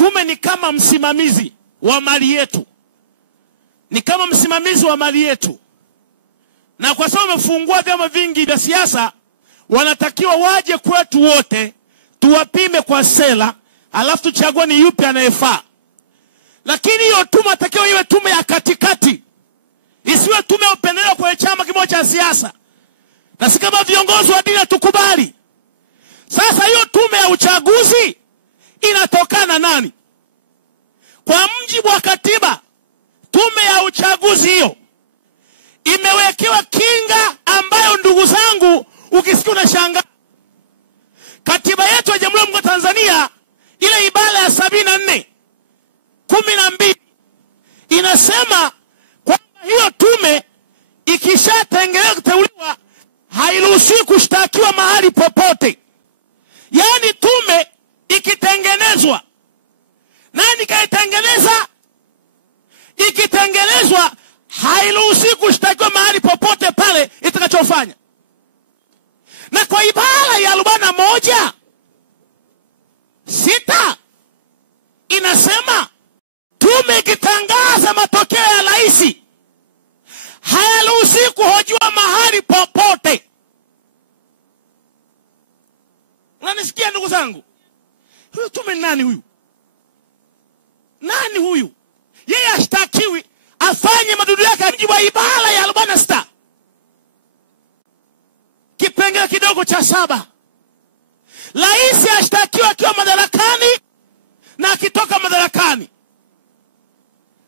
Tume ni kama msimamizi wa mali yetu. Ni kama msimamizi wa mali yetu. Na kwa sababu wamefungua vyama vingi vya siasa, wanatakiwa waje kwetu wote, tuwapime kwa sera, alafu tuchague ni yupi anayefaa. Lakini hiyo tume atakiwa iwe tume ya katikati. Isiwe tume ya upendeleo kwa chama kimoja cha siasa. Na si kama viongozi wa dini tukubali. Sasa hiyo tume ya uchaguzi inatokana nani? Kwa mujibu wa katiba, tume ya uchaguzi hiyo imewekewa kinga ambayo, ndugu zangu, ukisikia unashangaa. Katiba yetu ya Jamhuri ya Muungano wa Tanzania, ile ibara ya 74:12 inasema kwamba hiyo tume ikishatengenezwa kuteuliwa hairuhusiwi kushtakiwa mahali popote. Yaani tume ikitengenezwa, nani kaitengeneza? Ikitengenezwa hairuhusiwi kushtakiwa mahali popote pale itakachofanya. Na kwa ibara ya 41:6 inasema tume ikitangaza matokeo ya rais hairuhusiwi kuhojiwa mahali popote. Unanisikia ndugu zangu? Huyu tume ni nani huyu? Nani huyu? Yeye ashtakiwi, afanye madudu yake kwa mujibu wa ibara ya 46 kipengele kidogo cha 7. Rais ashtakiwa akiwa madarakani na akitoka madarakani.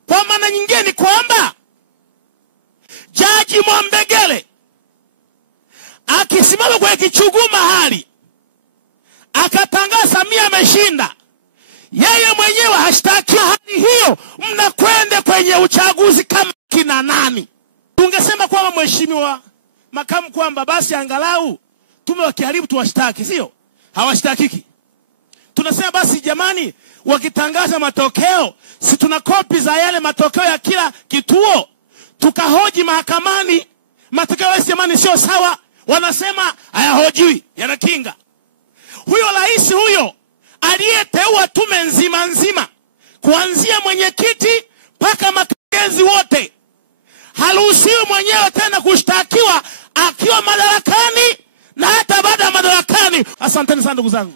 Kwa maana nyingine ni kwamba Jaji Mwambegele akisimama kwa kichuguu mahali akatangaza Samia ameshinda, yeye mwenyewe hashtakiwa. Hali hiyo mnakwenda kwenye uchaguzi kama kina nani? Tungesema kwamba mheshimiwa makamu kwamba basi angalau tume wakiharibu tuwashtaki, sio? Hawashtakiki. Tunasema basi jamani, wakitangaza matokeo, si tuna kopi za yale matokeo ya kila kituo, tukahoji mahakamani, matokeo ya jamani sio sawa, wanasema hayahojiwi, yanakinga. Huyo rais huyo aliyeteua tume nzima kuanzia mwenyekiti mpaka makurugenzi wote, haruhusiwi mwenyewe tena kushtakiwa akiwa madarakani na hata baada ya madarakani. Asanteni sana ndugu zangu.